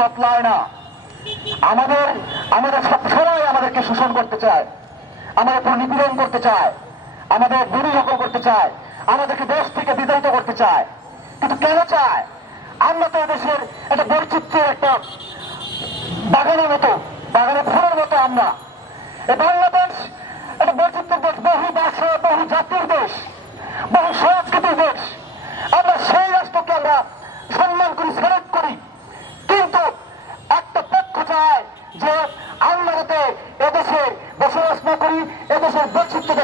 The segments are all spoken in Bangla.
বদলায় না। আমাদের আমাদের সবসময় আমাদেরকে শোষণ করতে চায়। আমাদের নিপীড়ন করতে চায়। আমাদের গরু দখল করতে চায়। আমাদেরকে দেশ থেকে বিতাড়িত করতে চায়। কিন্তু কেন চায়? আমরা তো দেশের একটা বৈচিত্র্যের একটা বাগানের মতো, বাগানের ফুলের মতো আমরা। বাংলাদেশ একটা বৈচিত্র্যের দেশ, বহু ভাষা, বহু জাতির দেশ, বহু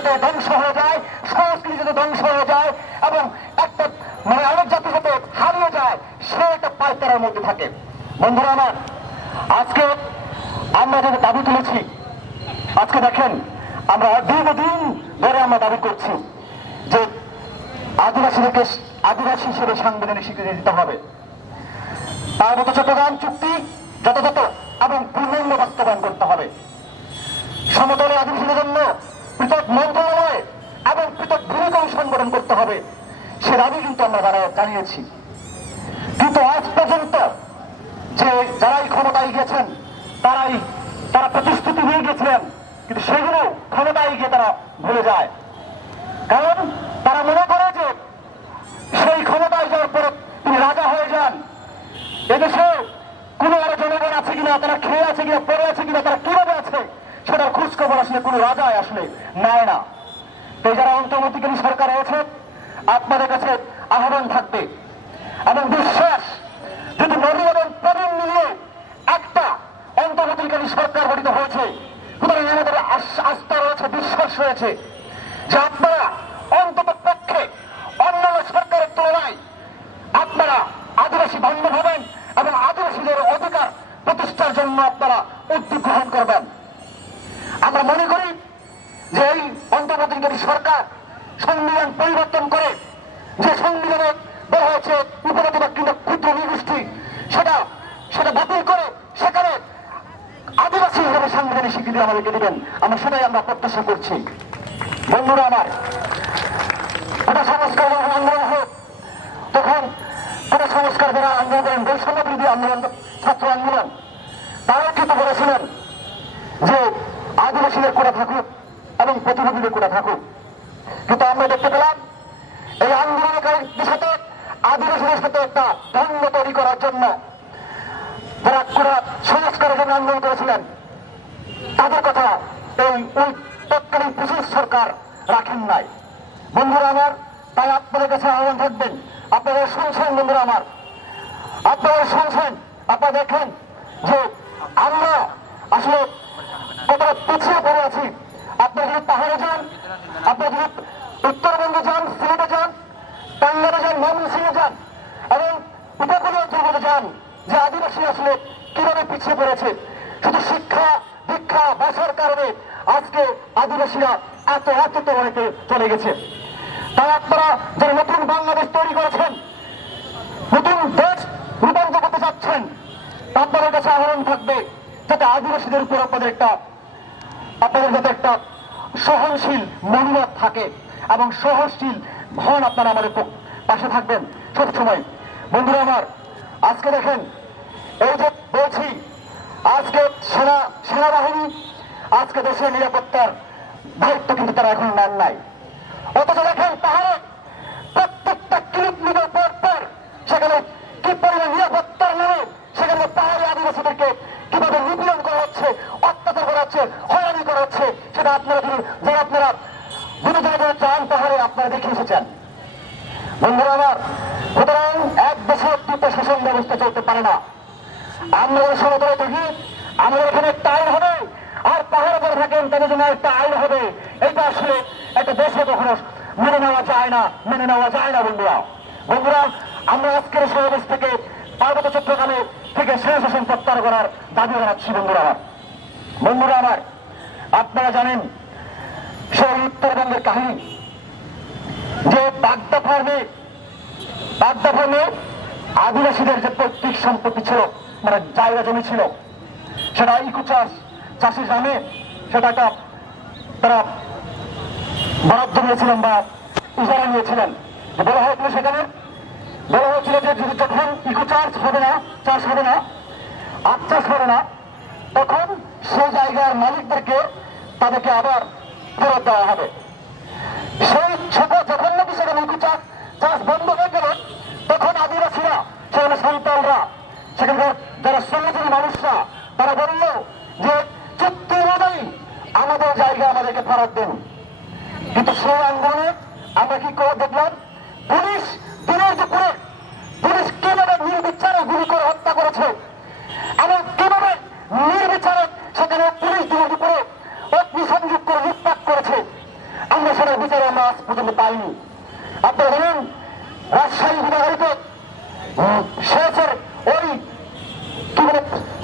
যাতে ধ্বংস হয়ে যায়, সংস্কৃতি যাতে ধ্বংস হয়ে যায় এবং একটা মানে আরেক জাতি যাতে হারিয়ে যায়, সে একটা পাইতারার মধ্যে থাকে। বন্ধুরা আমার, আজকে আমরা যে দাবি তুলেছি, আজকে দেখেন, আমরা দীর্ঘদিন ধরে আমরা দাবি করছি যে আদিবাসীদেরকে আদিবাসী হিসেবে সাংবিধানিক স্বীকৃতি দিতে হবে। তার পার্বত্য চট্টগ্রাম চুক্তি যথাযথ এবং পূর্ণাঙ্গ বাস্তবায়ন করতে হবে সমতলে আদিবাসীদের জন্য পৃথক মন্ত্রণালয় এবং পৃথক ভূমি কমিশন গঠন করতে হবে সে দাবি কিন্তু আমরা জানা- জানিয়েছি কিন্তু আজ পর্যন্ত যে যারাই ক্ষমতায় গিয়েছেন তারাই তারা প্রতিশ্রুতি দিয়ে গেছিলেন কিন্তু সেগুলো ক্ষমতায় গিয়ে তারা ভুলে যায় কারণ তারা মনে করে যে সেই ক্ষমতায় যাওয়ার পরে তিনি রাজা হয়ে যান এদেশে কোন আরও জনগণ আছে কিনা তারা খেয়ে আছে কিনা পড়ে আছে কিনা তারা কীভাবে আছে সেটার খোঁজ কোনো রাজায় আসলে, নেয় না। তো যারা অন্তর্বর্তীকালীন সরকার রয়েছে, আপনাদের কাছে আহ্বান থাকবে। এবং বিশ্বাস, যদি নদী এবং প্রবীণ মিলিয়ে একটা অন্তর্বর্তীকালীন সরকার গঠিত হয়েছে আমাদের আস্থা রয়েছে, বিশ্বাস রয়েছে, যে আপনারা অন্তত পক্ষে অন্যান্য সরকারের তুলনায় আপনারা আদিবাসী বান্ধব হবেন এবং আদিবাসীদের অধিকার প্রতিষ্ঠার জন্য আপনারা উদ্যোগ গ্রহণ করবেন। আমরা মনে করি যে এই অন্তর্বর্তীকারী সরকার সংবিধান পরিবর্তন করে যে সংবিধানে বলা হয়েছে উপজাতি বা কিংবা ক্ষুদ্র নিগোষ্ঠী, সেটা সেটা বাতিল করে সেখানে আদিবাসী হিসেবে সাংবিধানিক স্বীকৃতি আমাদেরকে দিবেন। আমরা সেটাই আমরা প্রত্যাশা করছি। বন্ধুরা আমার, কোটা সংস্কার যখন আন্দোলন হোক, তখন কোটা সংস্কার যারা আন্দোলন করেন বৈষম্য বিরোধী আন্দোলন, ছাত্র আন্দোলন, তারাও কিন্তু বলেছিলেন আদিবাসীদের কোটা থাকুক এবং প্রতিনিধিদের কোটা থাকুক কিন্তু আমরা দেখতে পেলাম, এই আন্দোলনকারীদের সাথে আদিবাসীদের সাথে একটা দ্বন্দ্ব তৈরি করার জন্য যারা সংস্কারের জন্য আন্দোলন করেছিলেন, তাদের কথা এই ওই তৎকালীন সরকার রাখেন নাই। বন্ধুরা আমার, তাই আপনাদের কাছে আহ্বান থাকবেন, আপনারা শুনছেন বন্ধুরা আমার, আপনারা শুনছেন, আপনারা দেখেন যে আমরা আসলে কতটা পিছিয়ে পড়ে আছি। আপনারা যদি পাহাড়ে যান আপনারা যদি উত্তরবঙ্গে যান, সিলেটে যান টাঙ্গালে যান, ময়মনসিংহে যান, এবং উপকূলীয় অঞ্চলগুলো যান, যে আদিবাসী আসলে কীভাবে পিছিয়ে পড়েছে। শুধু শিক্ষা দীক্ষা বাসার কারণে আজকে আদিবাসীরা এত এত অনেকে চলে গেছে। তাই আপনারা যারা নতুন বাংলাদেশ তৈরি করেছেন, নতুন দেশ রূপান্তর করতে চাচ্ছেন, আপনাদের কাছে আহরণ থাকবে, যাতে আদিবাসীদের উপর আপনাদের একটা আপনাদের যাতে একটা সহনশীল মনোভাব থাকে এবং সহনশীল হন আপনারা আমাদের পাশে থাকবেন সব সময়। বন্ধুরা আমার, আজকে দেখেন, এই যে বলছি, আজকে সেনা, সেনাবাহিনী, আজকে দেশের নিরাপত্তার দায়িত্ব কিন্তু তারা এখন নেন নাই। অথচ দেখেন পাহাড়ে প্রত্যেকটা ক্লিপ নেবার পর পর সেখানে কি পরিমাণ নিরাপত্তার নামে সেখানে পাহাড়ি আদিবাসীদেরকে কীভাবে নিপীড়ন করা হচ্ছে অত্যাচার করা হচ্ছে হয়রানি করা হচ্ছে সেটা আপনারা যদি যারা আপনারা বিনোদনের চান পাহাড়ে আপনারা দেখে এসেছেন। বন্ধুরা আমার, সুতরাং এক দেশে একটি শাসন ব্যবস্থা চলতে পারে না। আমরা সমতলে থাকি, আমাদের এখানে একটা আইন হবে, আর পাহাড়ে করে থাকেন, তাদের জন্য একটা আইন হবে। এটা আসলে একটা দেশে কখনো মেনে নেওয়া যায় না, মেনে নেওয়া যায় না, বন্ধুরা। বন্ধুরা, আমরা আজকের সমাবেশ থেকে পার্বত্য চট্টগ্রামে থেকে শেষ শাসন প্রত্যাহার করার দাবি জানাচ্ছি, বন্ধুরা আমার। বন্ধুরা আমার, আপনারা জানেন সেই কাহিনী। যে বাগদা ফার্মে বাগদা আদিবাসীদের যে পৈতৃক সম্পত্তি ছিল মানে জায়গা জমি ছিল, সেটা ইকো চাষ চাষির নামে সেটা একটা তারা বরাদ্দ নিয়েছিলেন বা ইজারা নিয়েছিলেন। বলা হয়েছিল সেখানে, বলা হয়েছিল যে যদি যখন ইকো চাষ হবে না, চাষ হবে না পারে না, তখন সেই জায়গার মালিকদেরকে তাদেরকে আবার ফেরত দেওয়া হবে। সেই ছোট যখন নাকি সেখানে চাষ চাষ বন্ধ হয়ে গেল? তখন আদিবাসীরা, সেখানে সন্তানরা, সেখানকার যারা শ্রমজীবী মানুষরা, তারা বলল যে, চুক্তি অনুযায়ী আমাদের জায়গা আমাদেরকে ফেরত দেন। কিন্তু সেই আন্দোলনে আমরা কি করে দেখলাম? পুলিশ দিনের দুপুরে পুলিশ কীভাবে নির্বিচারে গুলি করে হত্যা করেছে এবং কীভাবে নির্বিচারে সেখানে পুলিশ দিনের দুপুরে অগ্নিসংযোগ করে লুটপাট করেছে আমরা সেটার বিচারে আমরা আজ পর্যন্ত পাইনি আপনারা জানেন রাজশাহী বিভাগিত শেষের ওই কি বলে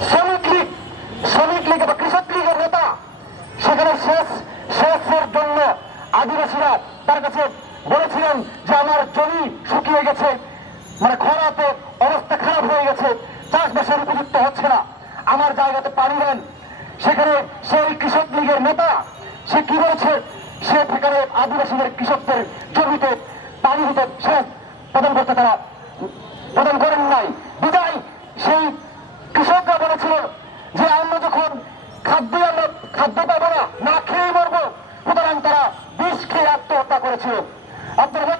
শ্রমিক লীগ শ্রমিক লীগ বা কৃষক লীগের নেতা সেখানে শেষ শেষের জন্য আদিবাসীরা তার কাছে বলেছিলেন যে আমার জমি শুকিয়ে গেছে মানে খরাতে অবস্থা খারাপ হয়ে গেছে চাষবাসের উপযুক্ত হচ্ছে না আমার জায়গাতে পানি দেন সেখানে সেই কৃষক লীগের নেতা, সে কি বলেছে? সে সেখানে আদিবাসীদের কৃষকদের জমিতে পানি হতে সেচ প্রদান করতে তারা প্রদান করেন নাই। বিদায়, সেই কৃষকরা বলেছিল যে আমরা যখন খাদ্য আমরা খাদ্য পাবো না না খেয়ে মরবো, সুতরাং তারা বিষ খেয়ে আত্মহত্যা করেছিল। আপনারা